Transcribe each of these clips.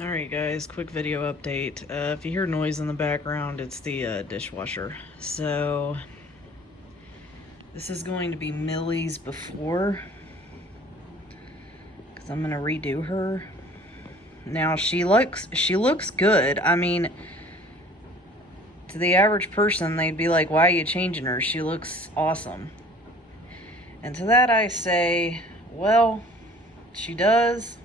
Alright guys, quick video update. If you hear noise in the background, it's the dishwasher. So, this is going to be Millie's before, because I'm going to redo her. Now, she looks good. I mean, to the average person, they'd be like, why are you changing her? She looks awesome. And to that I say, well, she does,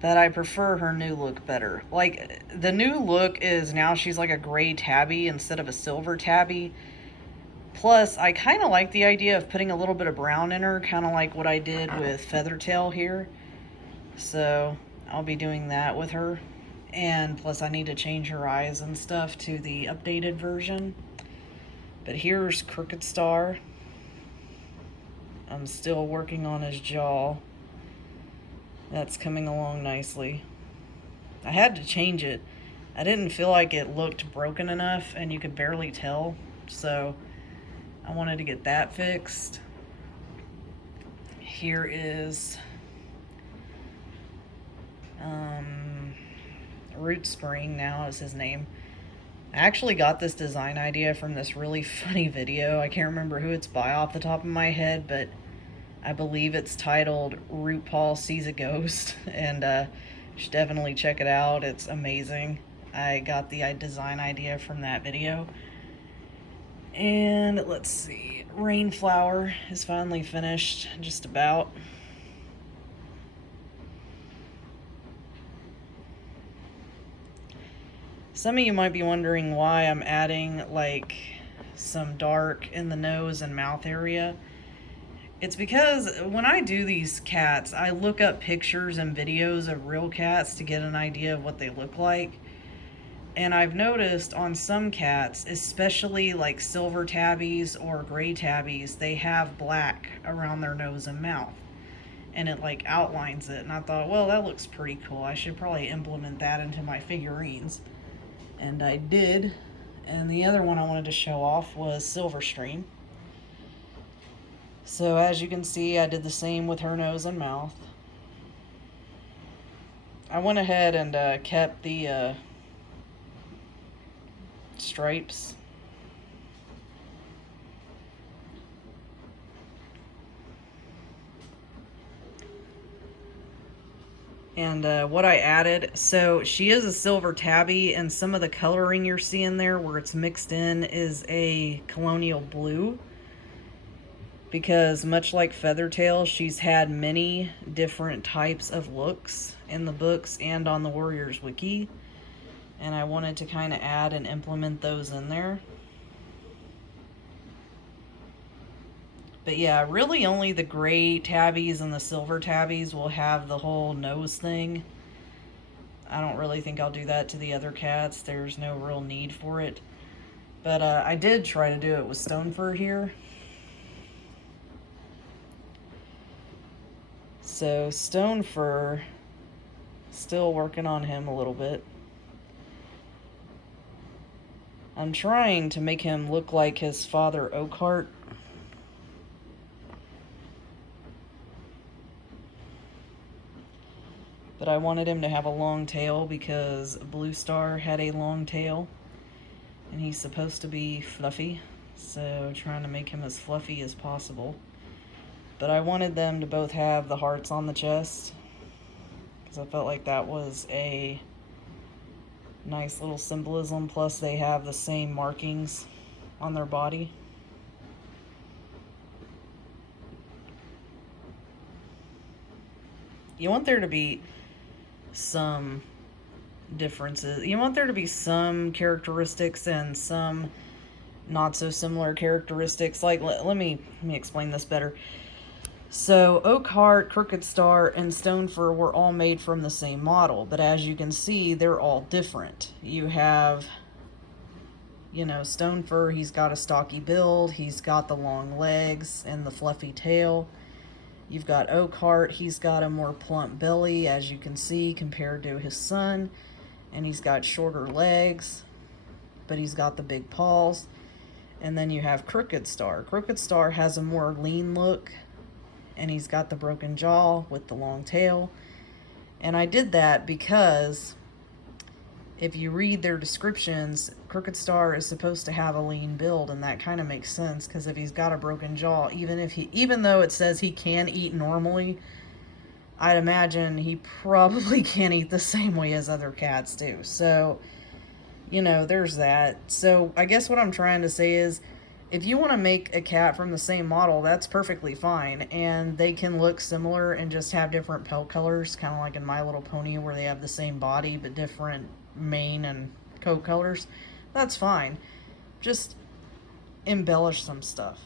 but I prefer her new look better. Like, the new look is now she's like a gray tabby instead of a silver tabby. Plus, I kind of like the idea of putting a little bit of brown in her, kind of like what I did with Feathertail here. So, I'll be doing that with her. And plus, I need to change her eyes and stuff to the updated version. But here's Crookedstar. I'm still working on his jaw. That's coming along nicely. I had to change it. I didn't feel like it looked broken enough and you could barely tell. So I wanted to get that fixed. Here is Rootspring now is his name. I actually got this design idea from this really funny video. I can't remember who it's by off the top of my head, but I believe it's titled RuPaul Sees a Ghost, and you should definitely check it out. It's amazing. I got the design idea from that video. And let's see, Rainflower is finally finished, just about. Some of you might be wondering why I'm adding like some dark in the nose and mouth area. It's because when I do these cats, I look up pictures and videos of real cats to get an idea of what they look like. And I've noticed on some cats, especially like silver tabbies or gray tabbies, they have black around their nose and mouth. And it like outlines it. And I thought, well, that looks pretty cool. I should probably implement that into my figurines. And I did. And the other one I wanted to show off was Silverstream. So as you can see, I did the same with her nose and mouth. I went ahead and kept the stripes. And what I added, so she is a silver tabby, and some of the coloring you're seeing there where it's mixed in is a colonial blue. Because much like Feathertail, she's had many different types of looks in the books and on the Warriors Wiki. And I wanted to kind of add and implement those in there. But yeah, really only the gray tabbies and the silver tabbies will have the whole nose thing. I don't really think I'll do that to the other cats. There's no real need for it. But I did try to do it with Stonefur here. So Stonefur, still working on him a little bit. I'm trying to make him look like his father Oakhart. But I wanted him to have a long tail because Blue Star had a long tail. And he's supposed to be fluffy. So trying to make him as fluffy as possible. But I wanted them to both have the hearts on the chest, because I felt like that was a nice little symbolism. Plus they have the same markings on their body. You want there to be some differences. You want there to be some characteristics and some not so similar characteristics. Like, let me explain this better. So Oakhart, Crookedstar, and Stonefur were all made from the same model, but as you can see, they're all different. You have, you know, Stonefur, he's got a stocky build, he's got the long legs and the fluffy tail. You've got Oakhart, he's got a more plump belly, as you can see, compared to his son, and he's got shorter legs, but he's got the big paws. And then you have Crookedstar. Crookedstar has a more lean look, and he's got the broken jaw with the long tail. And I did that because if you read their descriptions, Crookedstar is supposed to have a lean build, and that kind of makes sense because if he's got a broken jaw, even though it says he can eat normally, I'd imagine he probably can't eat the same way as other cats do. So, you know, there's that. So I guess what I'm trying to say is, if you want to make a cat from the same model, that's perfectly fine. And they can look similar and just have different pelt colors, kind of like in My Little Pony where they have the same body but different mane and coat colors. That's fine. Just embellish some stuff.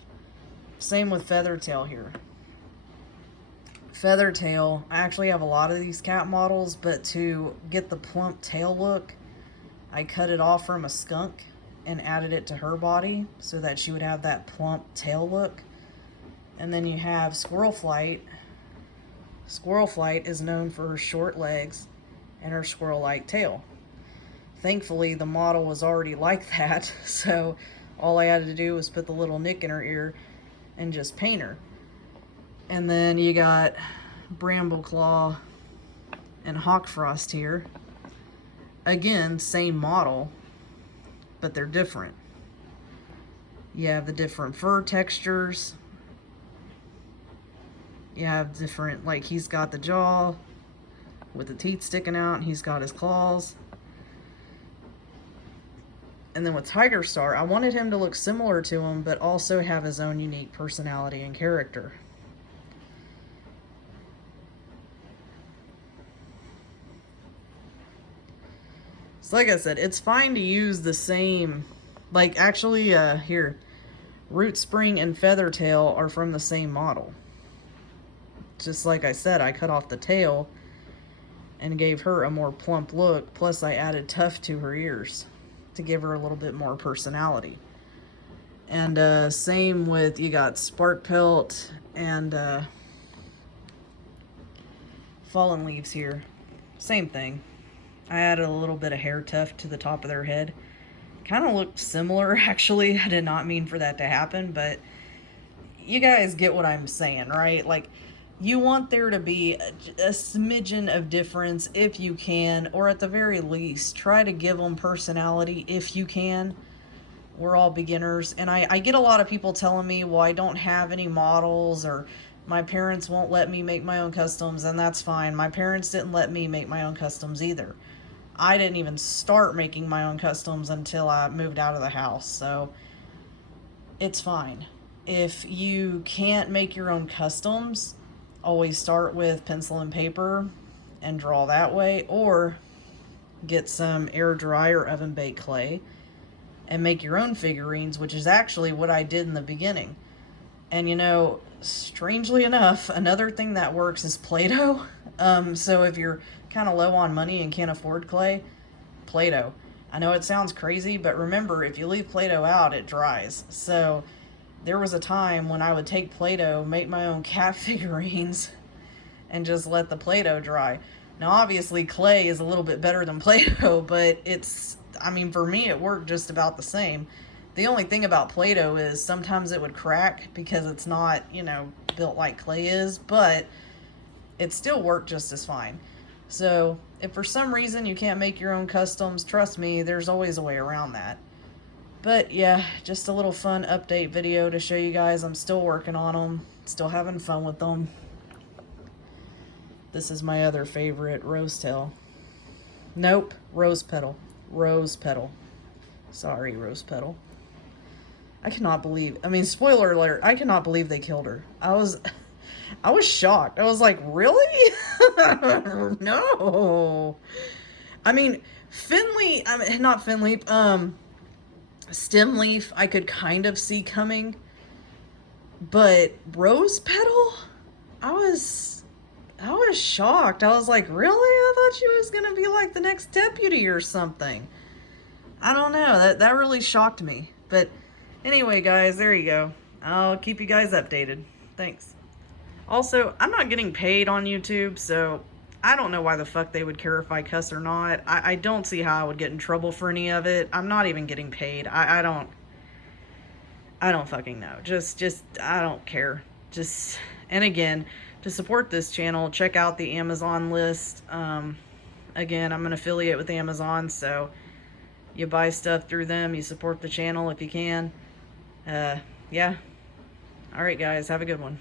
Same with Feathertail here. Feathertail, I actually have a lot of these cat models, but to get the plump tail look, I cut it off from a skunk and added it to her body so that she would have that plump tail look. And then you have Squirrel Flight. Squirrel Flight is known for her short legs and her squirrel-like tail. Thankfully, the model was already like that, so all I had to do was put the little nick in her ear and just paint her. And then you got Brambleclaw and Hawkfrost here. Again, same model, but they're different. You have the different fur textures. You have different, like he's got the jaw with the teeth sticking out, and he's got his claws. And then with Tigerstar, I wanted him to look similar to him, but also have his own unique personality and character. So like I said, it's fine to use the same, like actually here, Rootspring and Feathertail are from the same model. Just like I said, I cut off the tail and gave her a more plump look, plus I added tuft to her ears to give her a little bit more personality. And same with, you got Sparkpelt and Fallen Leaves here. Same thing. I added a little bit of hair tuft to the top of their head. Kind of looked similar, actually. I did not mean for that to happen, but you guys get what I'm saying, right? Like, you want there to be a smidgen of difference if you can, or at the very least, try to give them personality if you can. We're all beginners, and I get a lot of people telling me, well, I don't have any models, or my parents won't let me make my own customs, and that's fine. My parents didn't let me make my own customs either. I didn't even start making my own customs until I moved out of the house, so it's fine. If you can't make your own customs, always start with pencil and paper and draw that way, or get some air dry or oven baked clay and make your own figurines, which is actually what I did in the beginning. And you know, strangely enough, another thing that works is Play-Doh. So if you're kind of low on money and can't afford clay, Play-Doh. I know it sounds crazy, but remember, if you leave Play-Doh out, it dries. So there was a time when I would take Play-Doh, make my own cat figurines, and just let the Play-Doh dry. Now, obviously, clay is a little bit better than Play-Doh, but it's, I mean, for me, it worked just about the same. The only thing about Play-Doh is sometimes it would crack because it's not, you know, built like clay is, but it still worked just as fine. So if for some reason you can't make your own customs, trust me, there's always a way around that. But yeah, just a little fun update video to show you guys I'm still working on them, still having fun with them. This is my other favorite, Rosetail. Nope, Rose Petal. Rose Petal. Sorry, Rose Petal. I cannot believe, I mean, spoiler alert, I cannot believe they killed her. I was shocked. I was like, really? No. I mean, not Finleaf, Stemleaf I could kind of see coming, but Rose Petal, I was shocked. I was like, really? I thought she was gonna be like the next deputy or something. I don't know, that really shocked me. But anyway, guys, there you go. I'll keep you guys updated. Thanks. Also, I'm not getting paid on YouTube, so I don't know why the fuck they would care if I cuss or not. I don't see how I would get in trouble for any of it. I'm not even getting paid. I don't fucking know. Just I don't care. And again, to support this channel, check out the Amazon list. Again, I'm an affiliate with Amazon, so you buy stuff through them, you support the channel if you can. Yeah. All right, guys, have a good one.